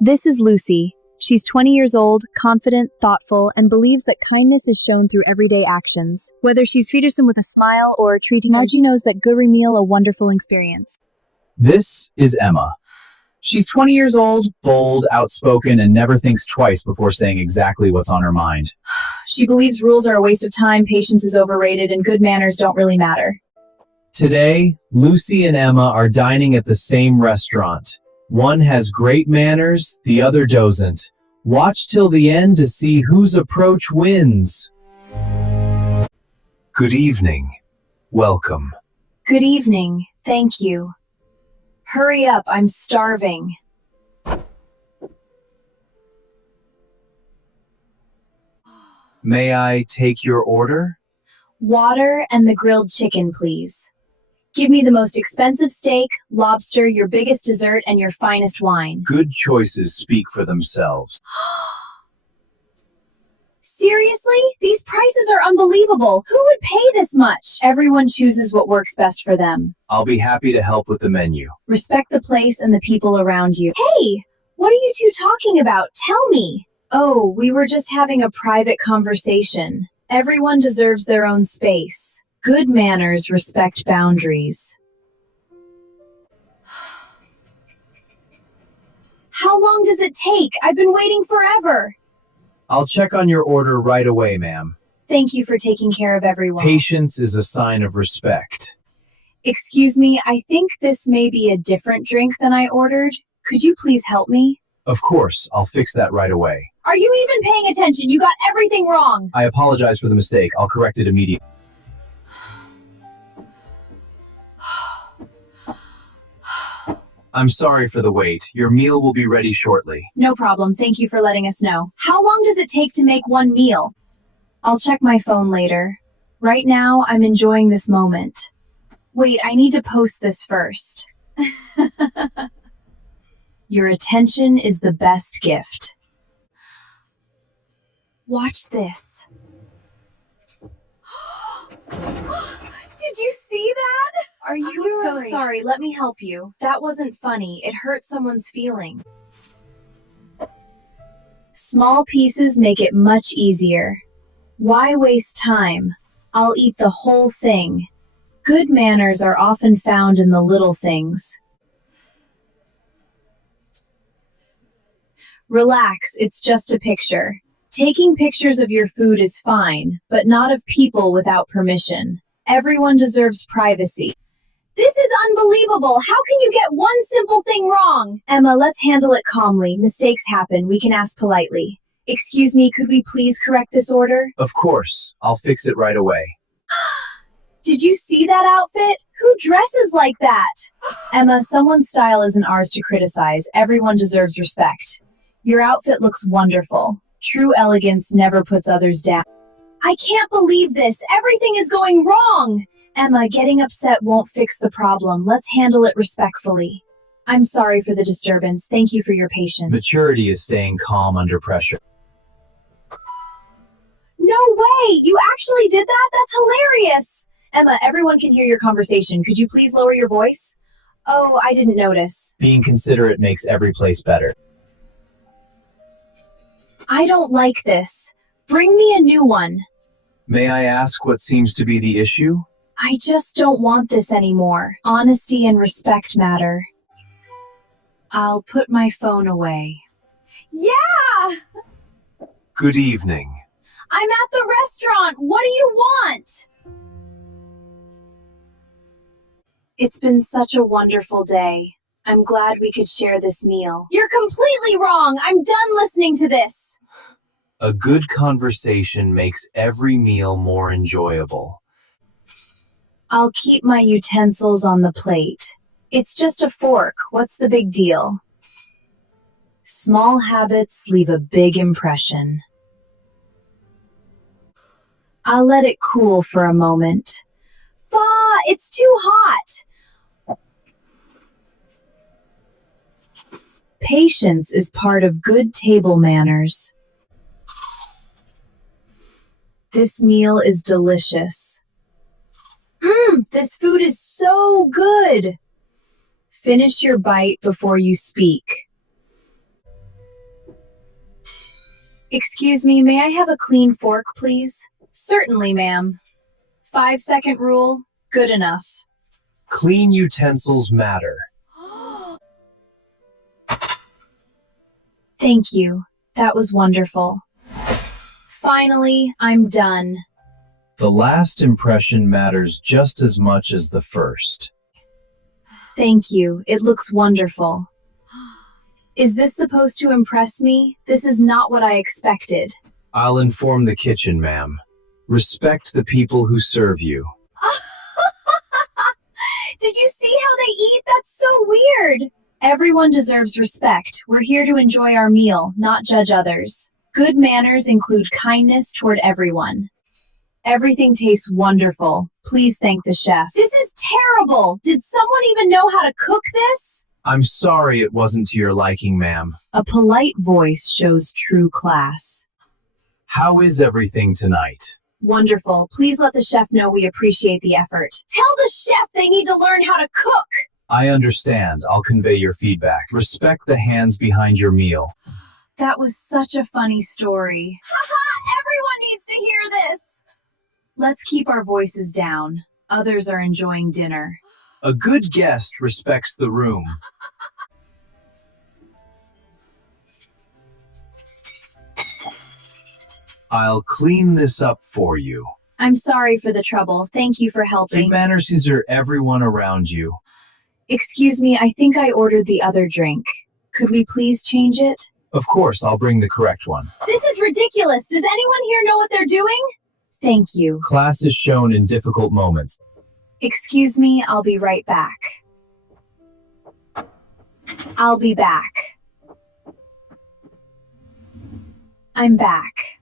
This is Lucy. She's 20 years old, confident, thoughtful, and believes that kindness is shown through everyday actions. Whether she's treating them with a smile or treating Margie knows that good meal a wonderful experience. This is Emma. She's 20 years old, bold, outspoken, and never thinks twice before saying exactly what's on her mind. She believes rules are a waste of time, patience is overrated, and good manners don't really matter. Today, Lucy and Emma are dining at the same restaurant. One has great manners, the other doesn't. Watch till the end to see whose approach wins. Good evening. Welcome. Good evening. Thank you. Hurry up, I'm starving. May I take your order? Water and the grilled chicken, please. Give me the most expensive steak, lobster, your biggest dessert, and your finest wine. Good choices speak for themselves. Seriously? These prices are unbelievable. Who would pay this much? Everyone chooses what works best for them. I'll be happy to help with the menu. Respect the place and the people around you. Hey, what are you two talking about? Tell me. Oh, we were just having a private conversation. Everyone deserves their own space. Good manners respect boundaries. How long does it take? I've been waiting forever. I'll check on your order right away, ma'am. Thank you for taking care of everyone. Patience is a sign of respect. Excuse me, I think this may be a different drink than I ordered. Could you please help me? Of course, I'll fix that right away. Are you even paying attention? You got everything wrong. I apologize for the mistake. I'll correct it immediately. I'm sorry for the wait. Your meal will be ready shortly. No problem. Thank you for letting us know. How long does it take to make one meal? I'll check my phone later. Right now, I'm enjoying this moment. Wait, I need to post this first. Your attention is the best gift. Watch this. Did you see that? Are you so sorry? Let me help you. That wasn't funny. It hurt someone's feeling. Small pieces make it much easier. Why waste time? I'll eat the whole thing. Good manners are often found in the little things. Relax, it's just a picture. Taking pictures of your food is fine, but not of people without permission. Everyone deserves privacy. This is unbelievable. How can you get one simple thing wrong? Emma, let's handle it calmly. Mistakes happen. We can ask politely. Excuse me, could we please correct this order? Of course, I'll fix it right away. Did you see that outfit? Who dresses like that? Emma, someone's style isn't ours to criticize. Everyone deserves respect. Your outfit looks wonderful. True elegance never puts others down. I can't believe this. Everything is going wrong. Emma, getting upset won't fix the problem. Let's handle it respectfully. I'm sorry for the disturbance. Thank you for your patience. Maturity is staying calm under pressure. No way! You actually did that? That's hilarious! Emma, everyone can hear your conversation. Could you please lower your voice? Oh, I didn't notice. Being considerate makes every place better. I don't like this. Bring me a new one. May I ask what seems to be the issue? I just don't want this anymore. Honesty and respect matter. I'll put my phone away. Yeah! Good evening. I'm at the restaurant. What do you want? It's been such a wonderful day. I'm glad we could share this meal. You're completely wrong. I'm done listening to this. A good conversation makes every meal more enjoyable. I'll keep my utensils on the plate. It's just a fork. What's the big deal? Small habits leave a big impression. I'll let it cool for a moment. It's too hot. Patience is part of good table manners. This meal is delicious. This food is so good. Finish your bite before you speak. Excuse me, may I have a clean fork, please? Certainly, ma'am. 5-second rule, good enough. Clean utensils matter. Thank you. That was wonderful. Finally, I'm done. The last impression matters just as much as the first. Thank you. It looks wonderful. Is this supposed to impress me? This is not what I expected. I'll inform the kitchen, ma'am. Respect the people who serve you. Did you see how they eat? That's so weird. Everyone deserves respect. We're here to enjoy our meal, not judge others. Good manners include kindness toward everyone. Everything tastes wonderful. Please thank the chef. This is terrible. Did someone even know how to cook this? I'm sorry it wasn't to your liking, ma'am. A polite voice shows true class. How is everything tonight? Wonderful. Please let the chef know we appreciate the effort. Tell the chef they need to learn how to cook. I understand. I'll convey your feedback. Respect the hands behind your meal. That was such a funny story. Haha, everyone needs to hear this. Let's keep our voices down. Others are enjoying dinner. A good guest respects the room. I'll clean this up for you. I'm sorry for the trouble. Thank you for Good helping. manners are everyone around you. Excuse me, I think I ordered the other drink. Could we please change it? Of course, I'll bring the correct one. This is ridiculous. Does anyone here know what they're doing? Thank you. Class is shown in difficult moments. Excuse me, I'll be right back. I'll be back. I'm back.